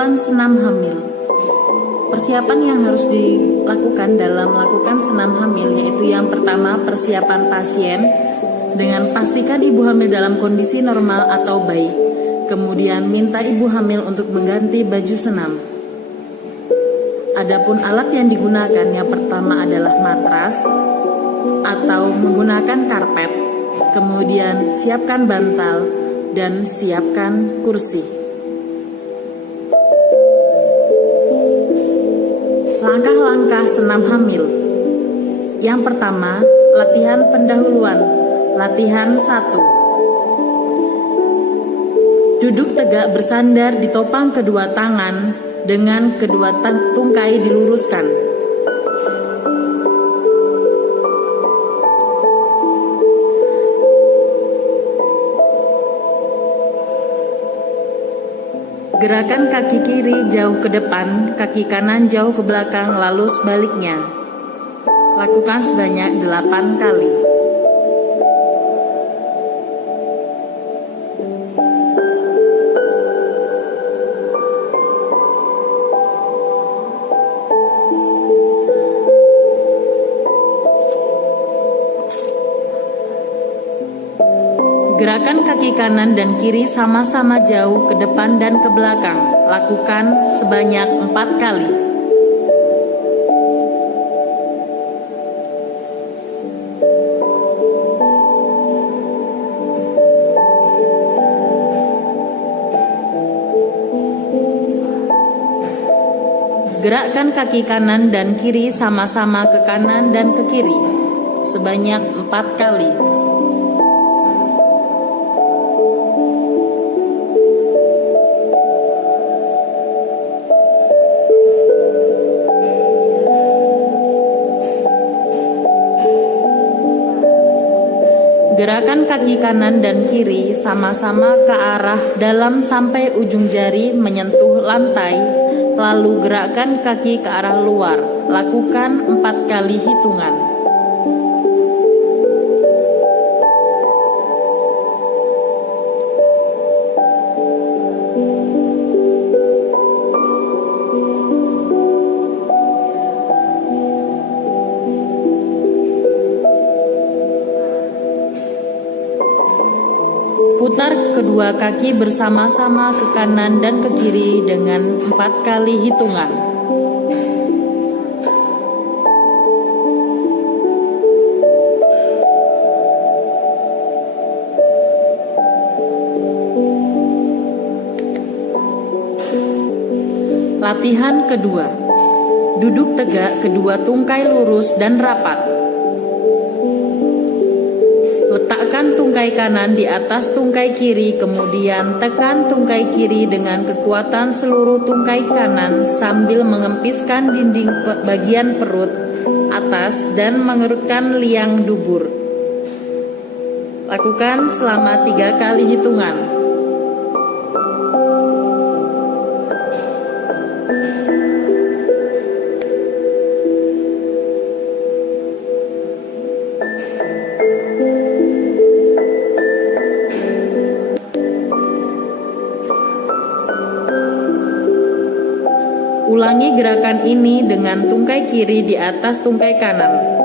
Persiapan senam hamil. Persiapan yang harus dilakukan dalam melakukan senam hamil yaitu yang pertama, persiapan pasien dengan pastikan ibu hamil dalam kondisi normal atau baik. Kemudian minta ibu hamil untuk mengganti baju senam. Adapun alat yang digunakan yang pertama adalah matras atau menggunakan karpet. Kemudian siapkan bantal dan siapkan kursi. Langkah-langkah senam hamil. Yang pertama, latihan pendahuluan. Latihan 1. Duduk tegak bersandar di topang kedua tangan dengan kedua tungkai diluruskan. Gerakan kaki kiri jauh ke depan, kaki kanan jauh ke belakang, lalu sebaliknya. Lakukan sebanyak 8 kali. Gerakan kaki kanan dan kiri sama-sama jauh ke depan dan ke belakang. Lakukan sebanyak 4 kali. Gerakkan kaki kanan dan kiri sama-sama ke kanan dan ke kiri sebanyak 4 kali. Gerakan kaki kanan dan kiri sama-sama ke arah dalam sampai ujung jari menyentuh lantai, lalu gerakkan kaki ke arah luar. Lakukan 4 kali hitungan. Putar kedua kaki bersama-sama ke kanan dan ke kiri dengan 4 kali hitungan. Latihan kedua. Duduk tegak, kedua tungkai lurus dan rapat. Letakkan tungkai kanan di atas tungkai kiri, kemudian tekan tungkai kiri dengan kekuatan seluruh tungkai kanan sambil mengempiskan dinding bagian perut atas dan mengerutkan liang dubur. Lakukan selama 3 kali hitungan. Ulangi gerakan ini dengan tungkai kiri di atas tungkai kanan.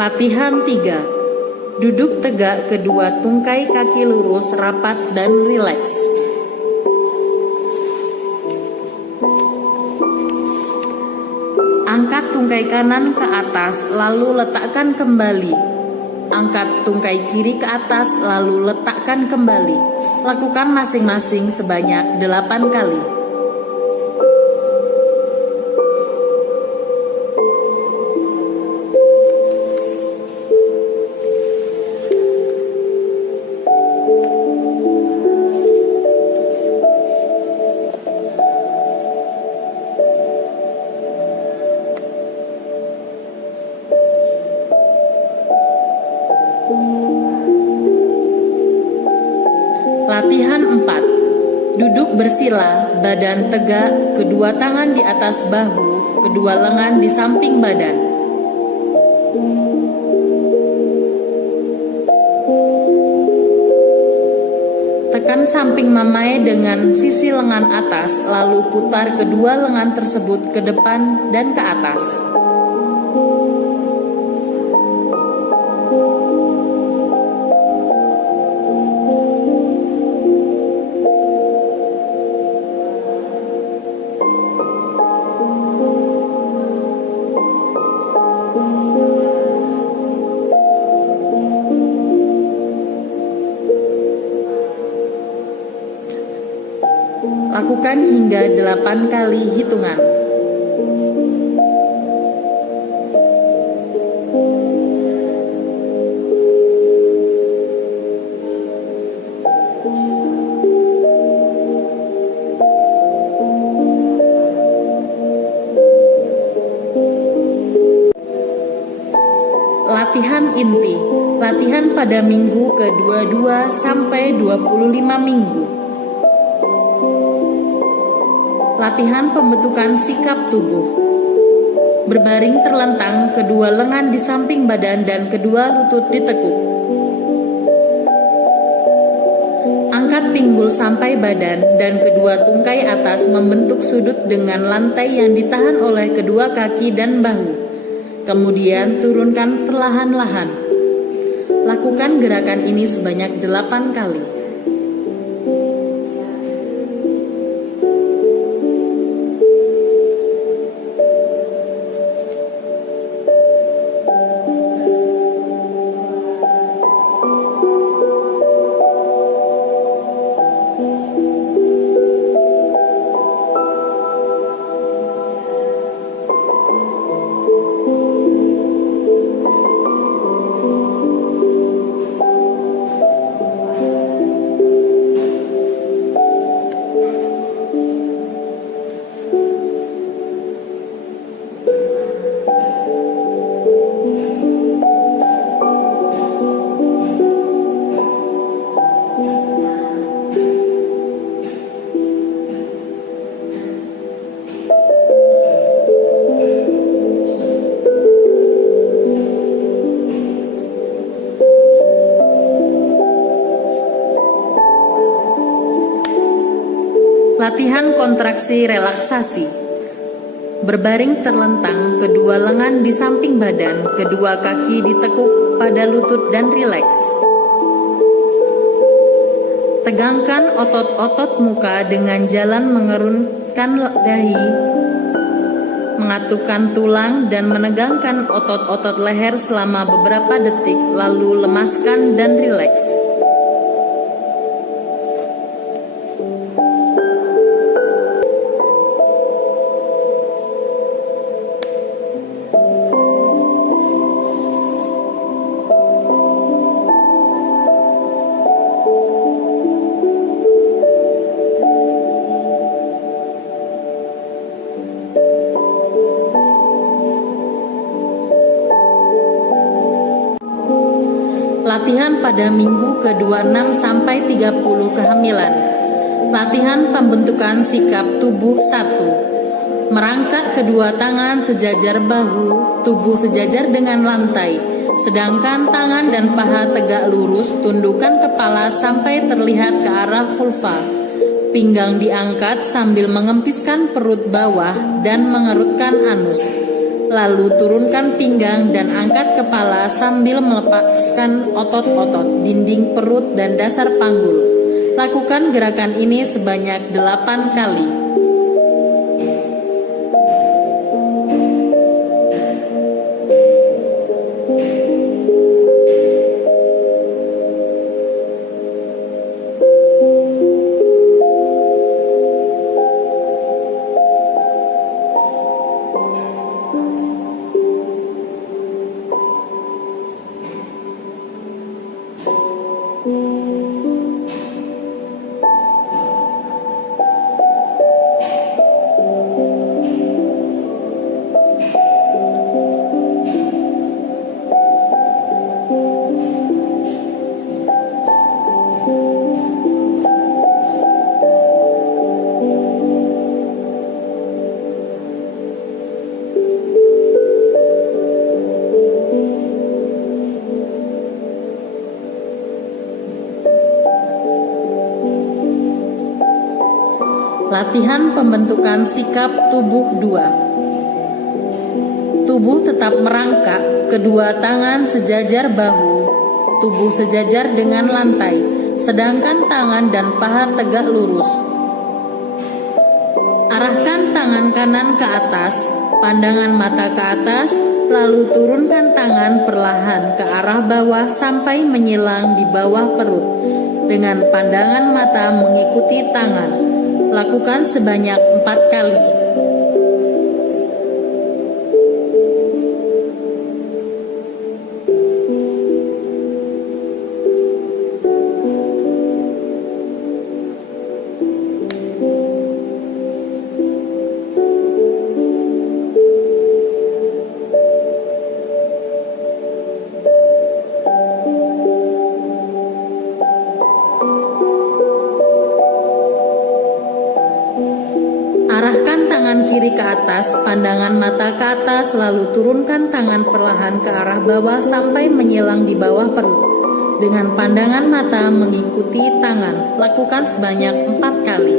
Latihan 3. Duduk tegak, kedua tungkai kaki lurus, rapat dan rileks. Angkat tungkai kanan ke atas, lalu letakkan kembali. Angkat tungkai kiri ke atas, lalu letakkan kembali. Lakukan masing-masing sebanyak 8 kali. Duduk bersila, badan tegak, kedua tangan di atas bahu, kedua lengan di samping badan. Tekan samping mamae dengan sisi lengan atas, lalu putar kedua lengan tersebut ke depan dan ke atas. Lakukan hingga 8 kali hitungan. Latihan inti. Latihan pada minggu ke-22 sampai 25 minggu. Latihan pembentukan sikap tubuh. Berbaring terlentang, kedua lengan di samping badan dan kedua lutut ditekuk. Angkat pinggul sampai badan dan kedua tungkai atas membentuk sudut dengan lantai yang ditahan oleh kedua kaki dan bahu. Kemudian turunkan perlahan-lahan. Lakukan gerakan ini sebanyak 8 kali. Latihan kontraksi relaksasi. Berbaring terlentang, kedua lengan di samping badan, kedua kaki ditekuk pada lutut dan rileks. Tegangkan otot-otot muka dengan jalan mengerunkan dahi, mengatupkan tulang dan menegangkan otot-otot leher selama beberapa detik, lalu lemaskan dan rileks. Latihan pada minggu ke-26 sampai 30 kehamilan. Latihan pembentukan sikap tubuh 1. Merangkak kedua tangan sejajar bahu, tubuh sejajar dengan lantai. Sedangkan tangan dan paha tegak lurus, tundukkan kepala sampai terlihat ke arah vulva. Pinggang diangkat sambil mengempiskan perut bawah dan mengerutkan anus. Lalu turunkan pinggang dan angkat kepala sambil melepaskan otot-otot, dinding perut dan dasar panggul. Lakukan gerakan ini sebanyak 8 kali. Latihan pembentukan sikap tubuh 2. Tubuh tetap merangkak, kedua tangan sejajar bahu, tubuh sejajar dengan lantai, sedangkan tangan dan paha tegak lurus. Arahkan tangan kanan ke atas, pandangan mata ke atas, lalu turunkan tangan perlahan ke arah bawah sampai menyilang di bawah perut. Dengan pandangan mata mengikuti tangan, lakukan sebanyak 4 kali. Arahkan tangan kiri ke atas, pandangan mata ke atas, lalu turunkan tangan perlahan ke arah bawah sampai menyilang di bawah perut. Dengan pandangan mata mengikuti tangan, lakukan sebanyak 4 kali.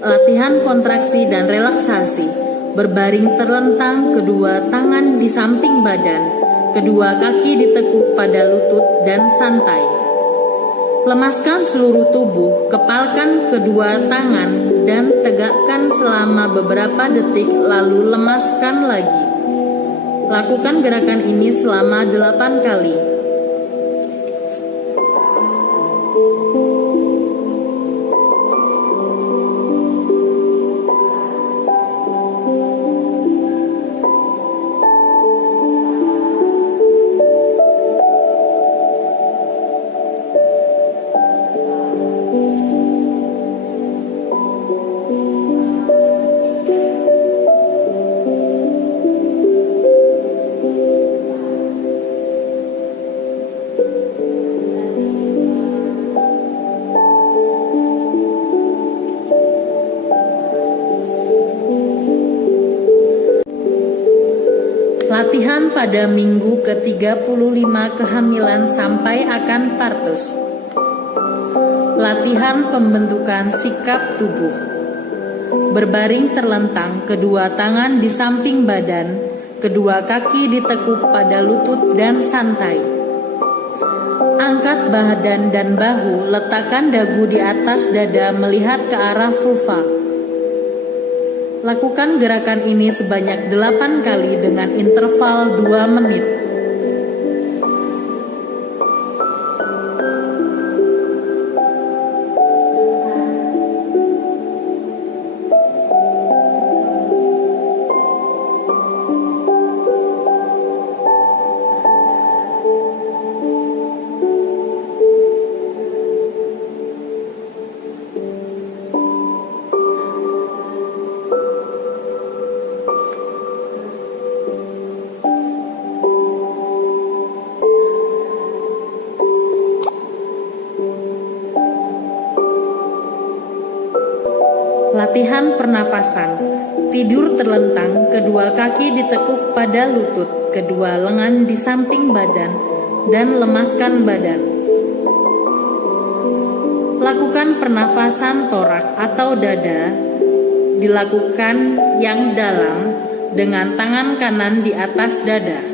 Latihan kontraksi dan relaksasi. Berbaring terlentang, kedua tangan di samping badan, kedua kaki ditekuk pada lutut dan santai. Lemaskan seluruh tubuh, kepalkan kedua tangan dan tegakkan selama beberapa detik, lalu lemaskan lagi. Lakukan gerakan ini selama 8 kali. Latihan pada minggu ke-35 kehamilan sampai akan partus. Latihan pembentukan sikap tubuh. Berbaring terlentang, kedua tangan di samping badan, kedua kaki ditekuk pada lutut dan santai. Angkat badan dan bahu, letakkan dagu di atas dada melihat ke arah vulva. Lakukan gerakan ini sebanyak 8 kali dengan interval 2 menit. Latihan pernapasan. Tidur terlentang, kedua kaki ditekuk pada lutut, kedua lengan di samping badan, dan lemaskan badan. Lakukan pernapasan torak atau dada, dilakukan yang dalam dengan tangan kanan di atas dada.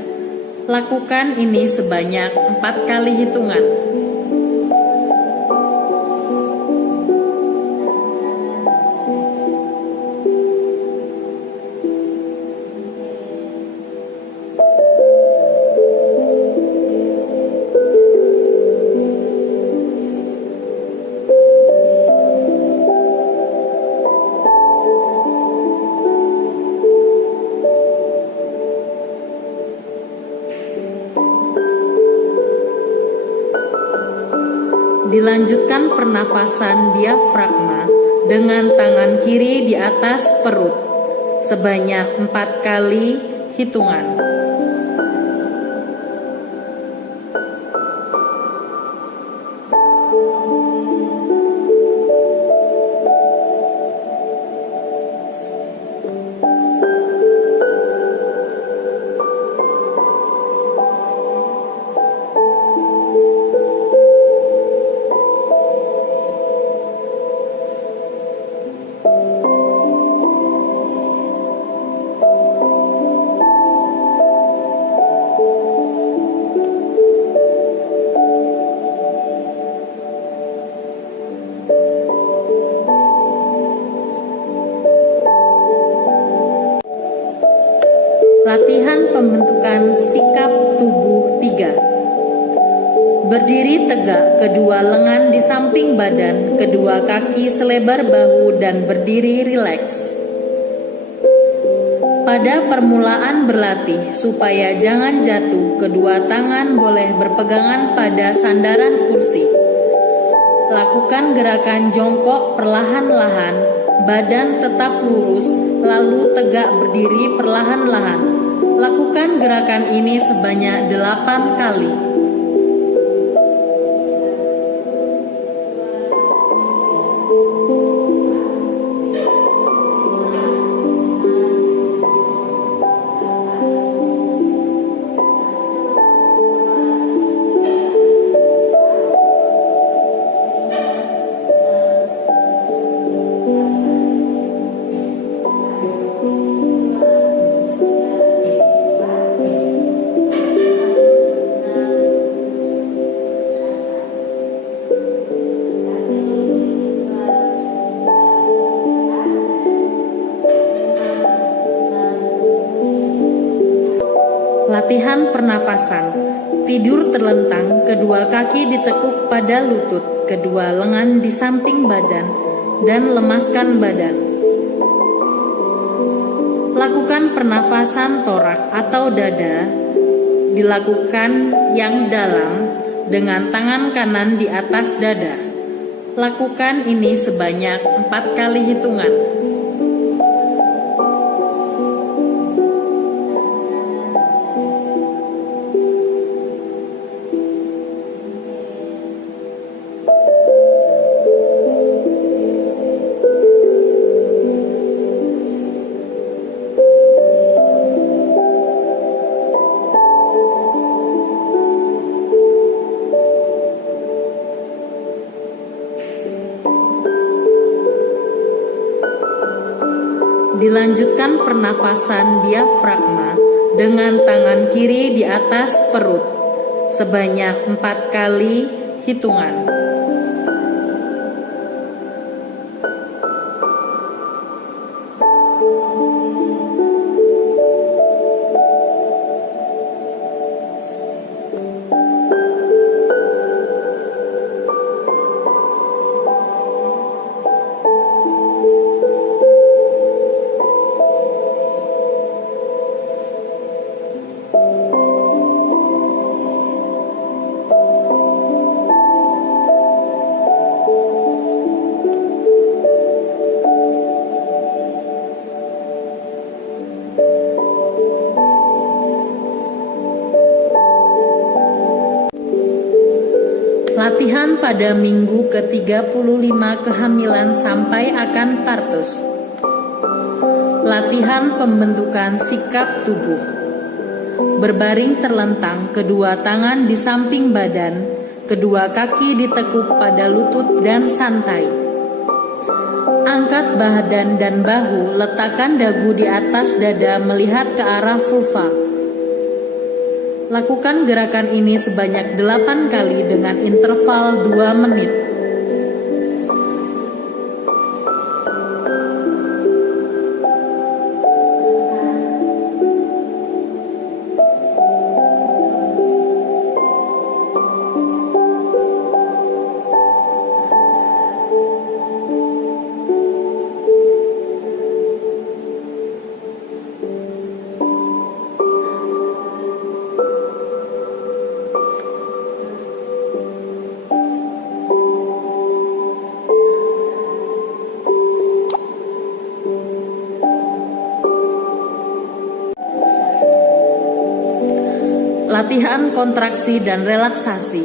Lakukan ini sebanyak 4 kali hitungan. Dilanjutkan pernapasan diafragma dengan tangan kiri di atas perut sebanyak 4 kali hitungan. Latihan pembentukan sikap tubuh 3. Berdiri tegak, kedua lengan di samping badan, kedua kaki selebar bahu dan berdiri rileks. Pada permulaan berlatih, supaya jangan jatuh, kedua tangan boleh berpegangan pada sandaran kursi. Lakukan gerakan jongkok perlahan-lahan, badan tetap lurus, lalu tegak berdiri perlahan-lahan. Lakukan gerakan ini sebanyak 8 kali. Latihan pernapasan. Tidur terlentang, kedua kaki ditekuk pada lutut, kedua lengan di samping badan, dan lemaskan badan. Lakukan pernapasan torak atau dada, dilakukan yang dalam dengan tangan kanan di atas dada. Lakukan ini sebanyak 4 kali hitungan. Dilanjutkan pernafasan diafragma dengan tangan kiri di atas perut sebanyak 4 kali hitungan. Latihan pada minggu ke-35 kehamilan sampai akan partus. Latihan pembentukan sikap tubuh. Berbaring terlentang, kedua tangan di samping badan, kedua kaki ditekuk pada lutut dan santai. Angkat badan dan bahu, letakkan dagu di atas dada melihat ke arah vulva. Lakukan gerakan ini sebanyak 8 kali dengan interval 2 menit. Latihan kontraksi dan relaksasi.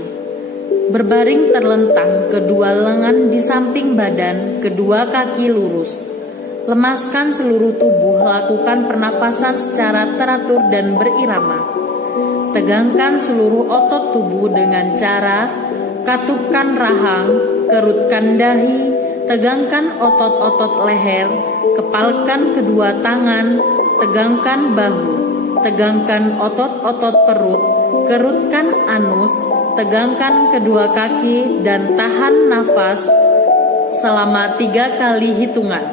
Berbaring terlentang, kedua lengan di samping badan, kedua kaki lurus. Lemaskan seluruh tubuh, lakukan pernapasan secara teratur dan berirama. Tegangkan seluruh otot tubuh dengan cara katupkan rahang, kerutkan dahi, tegangkan otot-otot leher, kepalkan kedua tangan, tegangkan bahu. Tegangkan otot-otot perut, kerutkan anus, tegangkan kedua kaki, dan tahan nafas selama 3 kali hitungan.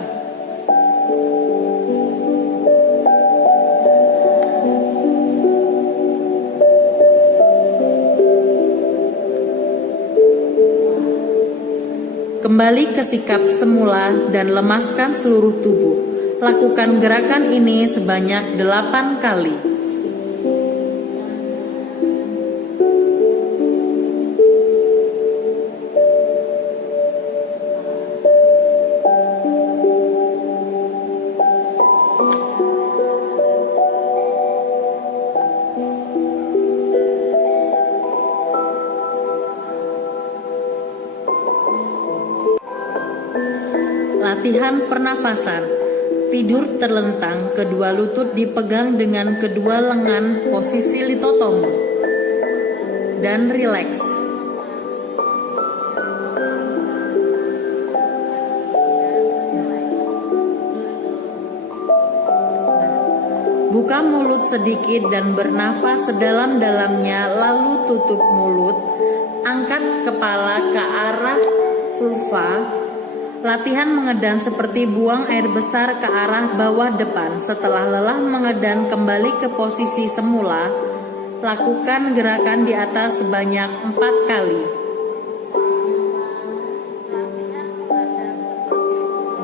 Kembali ke sikap semula dan lemaskan seluruh tubuh. Lakukan gerakan ini sebanyak 8 kali. Latihan pernafasan. Tidur terlentang, kedua lutut dipegang dengan kedua lengan, posisi litotomo, dan rileks. Buka mulut sedikit dan bernafas sedalam-dalamnya, lalu tutup mulut. Angkat kepala ke arah vulva. Latihan mengedan seperti buang air besar ke arah bawah depan. Setelah lelah mengedan kembali ke posisi semula, lakukan gerakan di atas sebanyak 4 kali.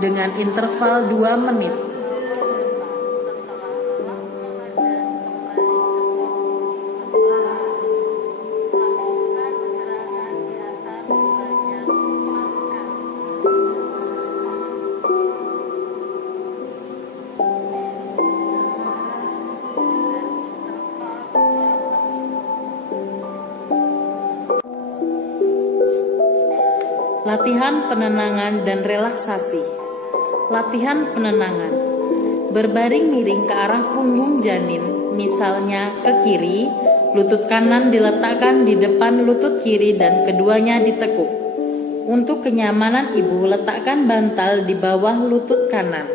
Dengan interval 2 menit. Latihan penenangan dan relaksasi. Latihan penenangan. Berbaring miring ke arah punggung janin, misalnya ke kiri, lutut kanan diletakkan di depan lutut kiri dan keduanya ditekuk. Untuk kenyamanan ibu, letakkan bantal di bawah lutut kanan.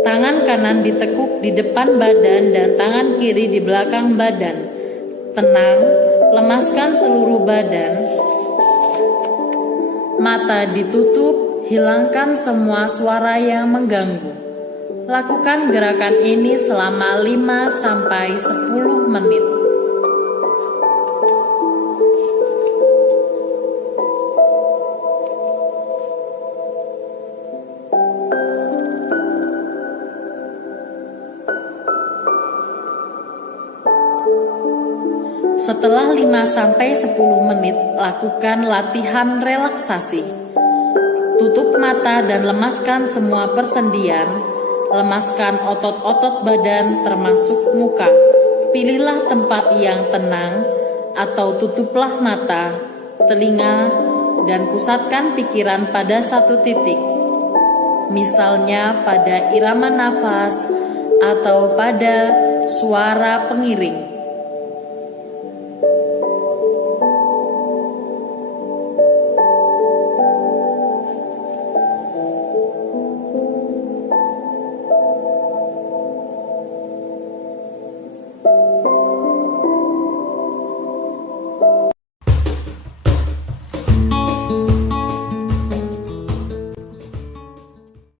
Tangan kanan ditekuk di depan badan dan tangan kiri di belakang badan. Tenang, lemaskan seluruh badan. Mata ditutup, hilangkan semua suara yang mengganggu. Lakukan gerakan ini selama 5-10 menit. Setelah 5-10 menit, lakukan latihan relaksasi. Tutup mata dan lemaskan semua persendian. Lemaskan otot-otot badan termasuk muka. Pilihlah tempat yang tenang atau tutuplah mata, telinga, dan pusatkan pikiran pada satu titik. Misalnya pada irama nafas atau pada suara pengiring.